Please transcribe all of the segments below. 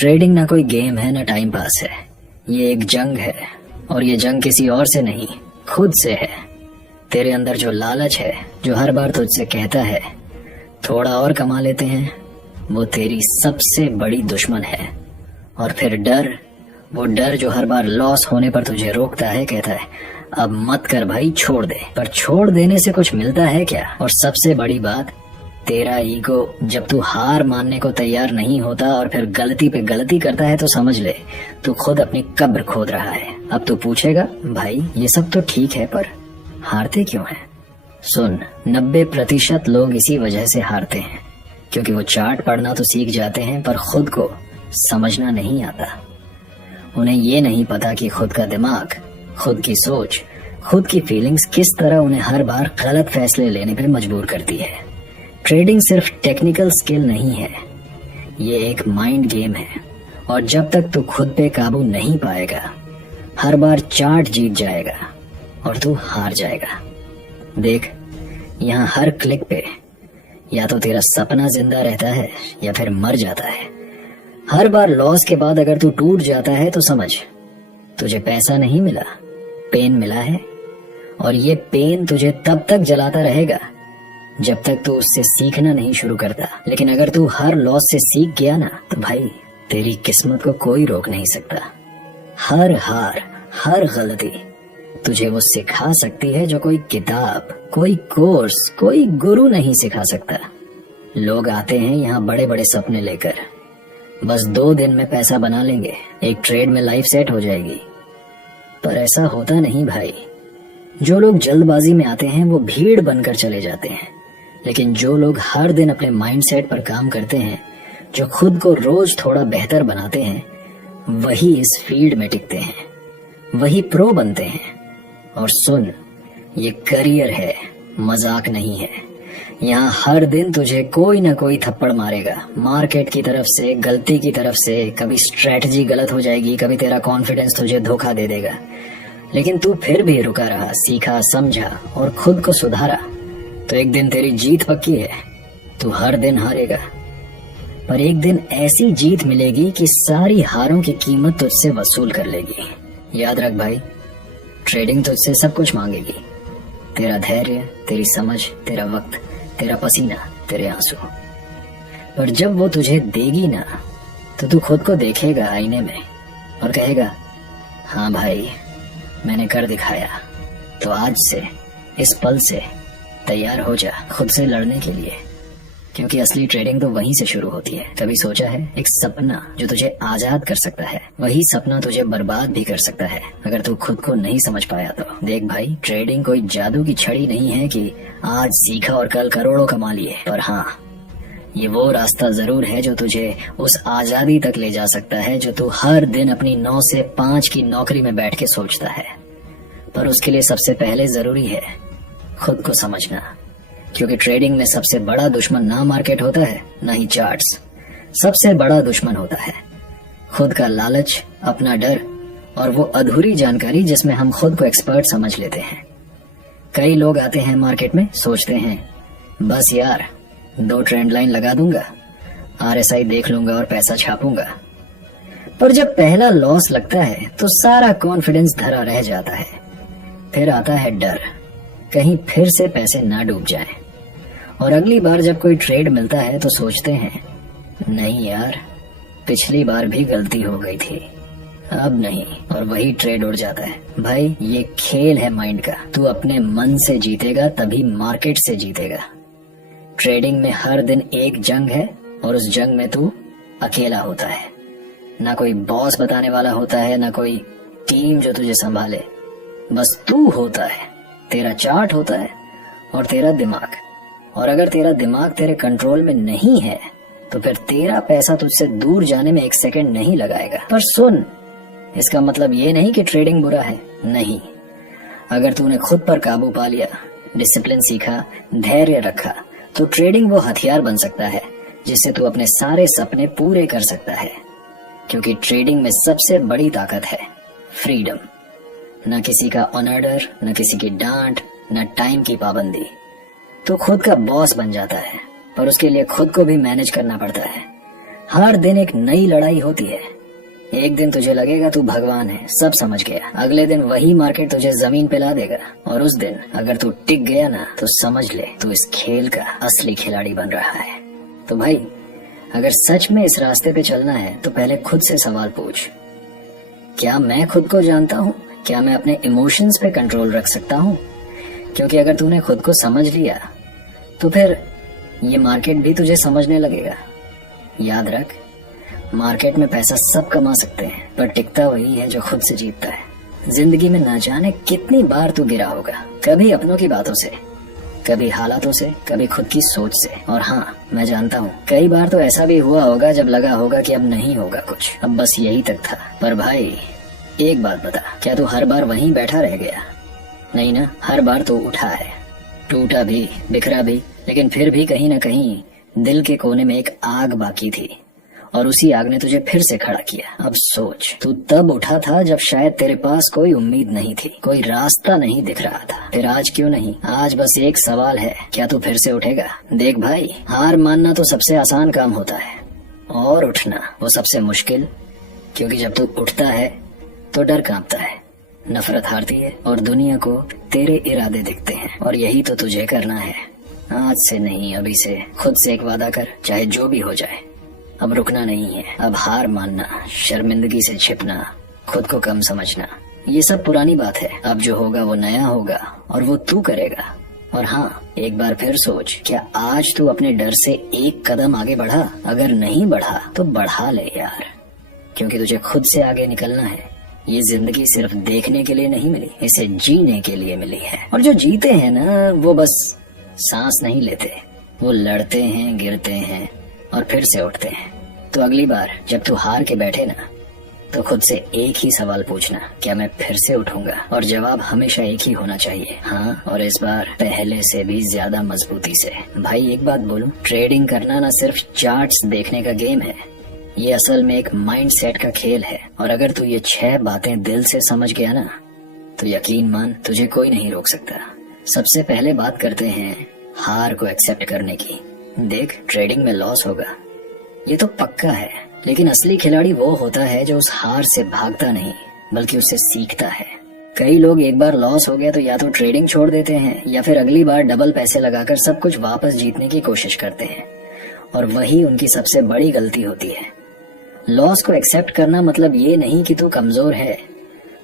Trading ना कोई game है ना टाइम पास है, ये एक जंग है। और ये जंग किसी और से नहीं, खुद से है। तेरे अंदर जो लालच है, जो हर बार तुझसे कहता है थोड़ा और कमा लेते हैं, वो तेरी सबसे बड़ी दुश्मन है। और फिर डर, वो डर जो हर बार लॉस होने पर तुझे रोकता है, कहता है अब मत कर भाई, छोड़ दे। पर छोड़ देने से कुछ मिलता है क्या? और सबसे बड़ी बात, तेरा ईगो जब तू हार मानने को तैयार नहीं होता और फिर गलती पे गलती करता है तो समझ ले तू खुद अपनी कब्र खोद रहा है। अब तू पूछेगा भाई ये सब तो ठीक है पर हारते क्यों हैं? सुन, 90% लोग इसी वजह से हारते हैं क्योंकि वो चार्ट पढ़ना तो सीख जाते हैं पर खुद को समझना नहीं आता। उन्हें ये नहीं पता कि खुद का दिमाग, खुद की सोच, खुद की फीलिंग्स किस तरह उन्हें हर बार गलत फैसले लेने पे मजबूर करती है। ट्रेडिंग सिर्फ टेक्निकल स्किल नहीं है, ये एक माइंड गेम है। और जब तक तू खुद पे काबू नहीं पाएगा, हर बार चार्ट जीत जाएगा और तू हार जाएगा। देख, यहाँ हर क्लिक पे या तो तेरा सपना जिंदा रहता है या फिर मर जाता है। हर बार लॉस के बाद अगर तू टूट जाता है तो समझ तुझे पैसा नहीं मिला, पेन मिला है। और ये पेन तुझे तब तक जलाता रहेगा जब तक तू उससे सीखना नहीं शुरू करता। लेकिन अगर तू हर लॉस से सीख गया ना तो भाई तेरी किस्मत को कोई रोक नहीं सकता। हर हार, हर गलती तुझे वो सिखा सकती है जो कोई किताब, कोई कोर्स, कोई गुरु नहीं सिखा सकता। लोग आते हैं यहाँ बड़े बड़े सपने लेकर, बस 2 दिन में पैसा बना लेंगे, एक ट्रेड में लाइफ सेट हो जाएगी। पर ऐसा होता नहीं भाई। जो लोग जल्दबाजी में आते हैं वो भीड़ बनकर चले जाते हैं, लेकिन जो लोग हर दिन अपने माइंडसेट पर काम करते हैं, जो खुद को रोज थोड़ा बेहतर बनाते हैं, वही इस फील्ड में टिकते हैं, वही प्रो बनते हैं। और सुन, ये करियर है, मजाक नहीं है। यहाँ हर दिन तुझे कोई ना कोई थप्पड़ मारेगा, मार्केट की तरफ से, गलती की तरफ से। कभी स्ट्रेटजी गलत हो जाएगी, कभी तेरा कॉन्फिडेंस तुझे धोखा दे देगा, लेकिन तू फिर भी रुका रहा, सीखा, समझा और खुद को सुधारा तो एक दिन तेरी जीत पक्की है। तू हर दिन हारेगा पर एक दिन ऐसी जीत मिलेगी कि सारी हारों की कीमत तुझसे वसूल कर लेगी। याद रख भाई, ट्रेडिंग तुझसे सब कुछ मांगेगी, तेरा धैर्य, तेरी समझ, तेरा वक्त, तेरा पसीना, तेरे आंसू। पर जब वो तुझे देगी ना तो तू खुद को देखेगा आईने में और कहेगा हाँ भाई मैंने कर दिखाया। तो आज से, इस पल से तैयार हो जा खुद से लड़ने के लिए, क्योंकि असली ट्रेडिंग तो वहीं से शुरू होती है। कभी सोचा है, एक सपना जो तुझे आजाद कर सकता है, वही सपना तुझे बर्बाद भी कर सकता है अगर तू खुद को नहीं समझ पाया तो। देख भाई, ट्रेडिंग कोई जादू की छड़ी नहीं है कि आज सीखा और कल करोड़ों कमा लिए। पर हाँ, ये वो रास्ता जरूर है जो तुझे उस आजादी तक ले जा सकता है जो तू हर दिन अपनी 9 से 5 की नौकरी में बैठ के सोचता है। पर उसके लिए सबसे पहले जरूरी है खुद को समझना, क्योंकि ट्रेडिंग में सबसे बड़ा दुश्मन ना मार्केट होता है, ना ही चार्ट्स। सबसे बड़ा दुश्मन होता है खुद का लालच, अपना डर और वो अधूरी जानकारी जिसमें हम खुद को एक्सपर्ट समझ लेते हैं। कई लोग आते हैं मार्केट में, सोचते हैं बस यार 2 ट्रेंड लाइन लगा दूंगा, RSI देख लूंगा और पैसा छापूंगा। पर जब पहला लॉस लगता है तो सारा कॉन्फिडेंस धरा रह जाता है। फिर आता है डर, कहीं फिर से पैसे ना डूब जाएं। और अगली बार जब कोई ट्रेड मिलता है तो सोचते हैं नहीं यार, पिछली बार भी गलती हो गई थी, अब नहीं, और वही ट्रेड उड़ जाता है। भाई ये खेल है माइंड का, तू अपने मन से जीतेगा तभी मार्केट से जीतेगा। ट्रेडिंग में हर दिन एक जंग है और उस जंग में तू अकेला होता है। ना कोई बॉस बताने वाला होता है, ना कोई टीम जो तुझे संभाले, बस तू होता है, तेरा चार्ट होता है और तेरा दिमाग। और अगर तेरा दिमाग तेरे कंट्रोल में नहीं है तो फिर तेरा पैसा तुझसे दूर जाने में 1 सेकंड नहीं लगाएगा। पर सुन, इसका मतलब ये नहीं कि ट्रेडिंग बुरा है, नहीं। अगर तूने खुद पर काबू पा लिया, डिसिप्लिन सीखा, धैर्य रखा, तो ट्रेडिंग वो हथियार बन सकता है जिससे तू अपने सारे सपने पूरे कर सकता है। क्योंकि ट्रेडिंग में सबसे बड़ी ताकत है फ्रीडम। न किसी का ऑर्डर, न किसी की डांट, न टाइम की पाबंदी। तो खुद का बॉस बन जाता है, पर उसके लिए खुद को भी मैनेज करना पड़ता है। हर दिन एक नई लड़ाई होती है। एक दिन तुझे लगेगा तू भगवान है, सब समझ गया। अगले दिन वही मार्केट तुझे जमीन पे ला देगा, और उस दिन अगर तू टिक गया ना तो समझ ले तू इस खेल का असली खिलाड़ी बन रहा है। तो भाई, अगर सच में इस रास्ते पे चलना है तो पहले खुद से सवाल पूछ, क्या मैं खुद को जानता हूँ? क्या मैं अपने इमोशंस पे कंट्रोल रख सकता हूँ? क्योंकि अगर तूने खुद को समझ लिया तो फिर ये मार्केट भी तुझे समझने लगेगा। याद रख, मार्केट में पैसा सब कमा सकते हैं, पर टिकता वही है जो खुद से जीतता है। जिंदगी में ना जाने कितनी बार तू गिरा होगा, कभी अपनों की बातों से, कभी हालातों से, कभी खुद की सोच से। और हाँ, मैं जानता हूँ कई बार तो ऐसा भी हुआ होगा जब लगा होगा कि अब नहीं होगा कुछ, अब बस यही तक था। पर भाई एक बात बता, क्या तू हर बार वहीं बैठा रह गया? नहीं ना, हर बार तो उठा है, टूटा भी, बिखरा भी, लेकिन फिर भी कहीं ना कहीं दिल के कोने में एक आग बाकी थी, और उसी आग ने तुझे फिर से खड़ा किया। अब सोच, तू तब उठा था जब शायद तेरे पास कोई उम्मीद नहीं थी, कोई रास्ता नहीं दिख रहा था। फिर आज क्यों नहीं? आज बस एक सवाल है, क्या तू फिर से उठेगा? देख भाई, हार मानना तो सबसे आसान काम होता है, और उठना वो सबसे मुश्किल। क्योंकि जब तू उठता है तो डर कांपता है, नफरत हारती है, और दुनिया को तेरे इरादे दिखते हैं। और यही तो तुझे करना है। आज से नहीं, अभी से खुद से एक वादा कर, चाहे जो भी हो जाए। अब रुकना नहीं है, अब हार मानना, शर्मिंदगी से छिपना, खुद को कम समझना, ये सब पुरानी बात है। अब जो होगा वो नया होगा, और वो तू करेगा। और हाँ, एक बार फिर सोच, क्या आज तू अपने डर से एक कदम आगे बढ़ा? अगर नहीं बढ़ा तो बढ़ा ले यार, क्योंकि तुझे खुद से आगे निकलना है। ये जिंदगी सिर्फ देखने के लिए नहीं मिली, इसे जीने के लिए मिली है। और जो जीते हैं ना, वो बस सांस नहीं लेते, वो लड़ते हैं, गिरते हैं, और फिर से उठते हैं। तो अगली बार जब तू हार के बैठे ना, तो खुद से एक ही सवाल पूछना, क्या मैं फिर से उठूंगा? और जवाब हमेशा एक ही होना चाहिए, हाँ, और इस बार पहले से भी ज्यादा मजबूती से। भाई एक बात बोलूं, ट्रेडिंग करना ना सिर्फ चार्ट्स देखने का गेम है, ये असल में एक माइंड सेट का खेल है। और अगर तू ये 6 बातें दिल से समझ गया ना, तो यकीन मान, तुझे कोई नहीं रोक सकता। सबसे पहले बात करते हैं हार को एक्सेप्ट करने की। देख, ट्रेडिंग में लॉस होगा, ये तो पक्का है, लेकिन असली खिलाड़ी वो होता है जो उस हार से भागता नहीं, बल्कि उससे सीखता है। कई लोग एक बार लॉस हो गया तो या तो ट्रेडिंग छोड़ देते हैं, या फिर अगली बार डबल पैसे लगाकर सब कुछ वापस जीतने की कोशिश करते हैं, और वही उनकी सबसे बड़ी गलती होती है। लॉस को एक्सेप्ट करना मतलब ये नहीं कि तू कमजोर है,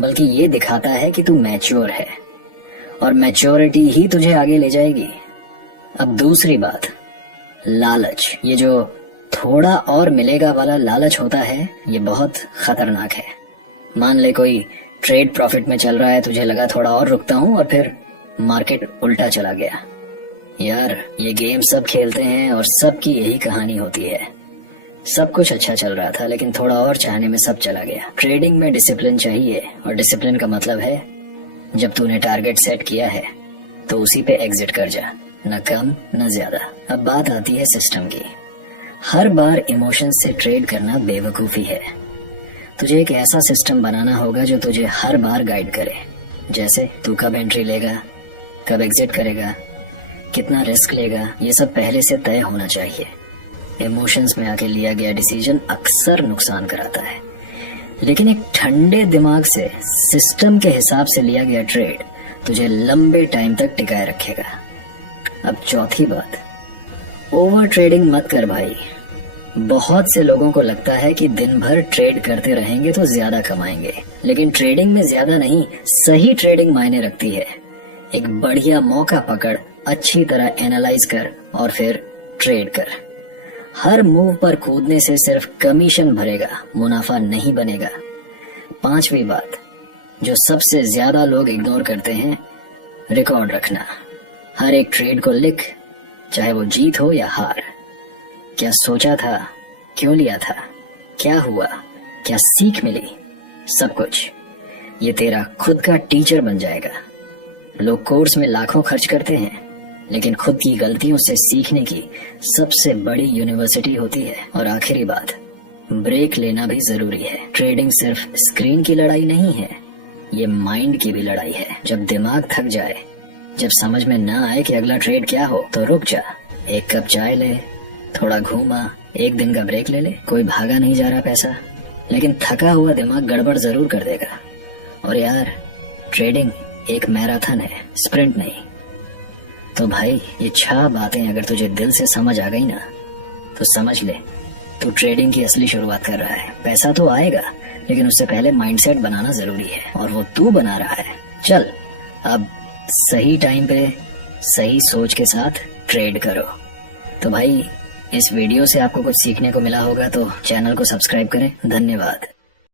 बल्कि ये दिखाता है कि तू मैच्योर है, और मैच्योरिटी ही तुझे आगे ले जाएगी। अब दूसरी बात, लालच। ये जो थोड़ा और मिलेगा वाला लालच होता है, ये बहुत खतरनाक है। मान ले कोई ट्रेड प्रॉफिट में चल रहा है, तुझे लगा थोड़ा और रुकता हूँ, और फिर मार्केट उल्टा चला गया। यार, ये गेम सब खेलते हैं और सबकी यही कहानी होती है। सब कुछ अच्छा चल रहा था, लेकिन थोड़ा और चाहने में सब चला गया। ट्रेडिंग में डिसिप्लिन चाहिए, और डिसिप्लिन का मतलब है जब तूने टारगेट सेट किया है तो उसी पे एग्जिट कर जा, न कम न ज्यादा। अब बात आती है सिस्टम की। हर बार इमोशन से ट्रेड करना बेवकूफी है। तुझे एक ऐसा सिस्टम बनाना होगा जो तुझे हर बार गाइड करे, जैसे तू कब एंट्री लेगा, कब एग्जिट करेगा, कितना रिस्क लेगा, ये सब पहले से तय होना चाहिए। इमोशंस में आके लिया गया डिसीजन अक्सर नुकसान कराता है, लेकिन एक ठंडे दिमाग से, सिस्टम के हिसाब से लिया गया ट्रेड तुझे लंबे टाइम तक टिकाए रखेगा। अब चौथी बात, ओवर ट्रेडिंग मत कर भाई। बहुत से लोगों को लगता है कि दिन भर ट्रेड करते रहेंगे तो ज्यादा कमाएंगे, लेकिन ट्रेडिंग में ज्यादा नहीं, सही ट्रेडिंग मायने रखती है। एक बढ़िया मौका पकड़, अच्छी तरह एनालाइज कर, और फिर ट्रेड कर। हर मूव पर कूदने से सिर्फ कमीशन भरेगा, मुनाफा नहीं बनेगा। पांचवी बात, जो सबसे ज्यादा लोग इग्नोर करते हैं, रिकॉर्ड रखना। हर एक ट्रेड को लिख, चाहे वो जीत हो या हार। क्या सोचा था, क्यों लिया था, क्या हुआ, क्या सीख मिली, सब कुछ। ये तेरा खुद का टीचर बन जाएगा। लोग कोर्स में लाखों खर्च करते हैं, लेकिन खुद की गलतियों से सीखने की सबसे बड़ी यूनिवर्सिटी होती है। और आखिरी बात, ब्रेक लेना भी जरूरी है। ट्रेडिंग सिर्फ स्क्रीन की लड़ाई नहीं है, ये माइंड की भी लड़ाई है। जब दिमाग थक जाए, जब समझ में ना आए कि अगला ट्रेड क्या हो, तो रुक जा, एक कप चाय ले, थोड़ा घूमा, एक दिन का ब्रेक ले ले, कोई भागा नहीं जा रहा पैसा, लेकिन थका हुआ दिमाग गड़बड़ जरूर कर देगा। और यार, ट्रेडिंग एक मैराथन है, स्प्रिंट नहीं। तो भाई, ये 6 बातें अगर तुझे दिल से समझ आ गई ना, तो समझ ले तू ट्रेडिंग की असली शुरुआत कर रहा है। पैसा तो आएगा, लेकिन उससे पहले माइंडसेट बनाना जरूरी है, और वो तू बना रहा है। चल, अब सही टाइम पे सही सोच के साथ ट्रेड करो। तो भाई, इस वीडियो से आपको कुछ सीखने को मिला होगा तो चैनल को सब्सक्राइब करें। धन्यवाद।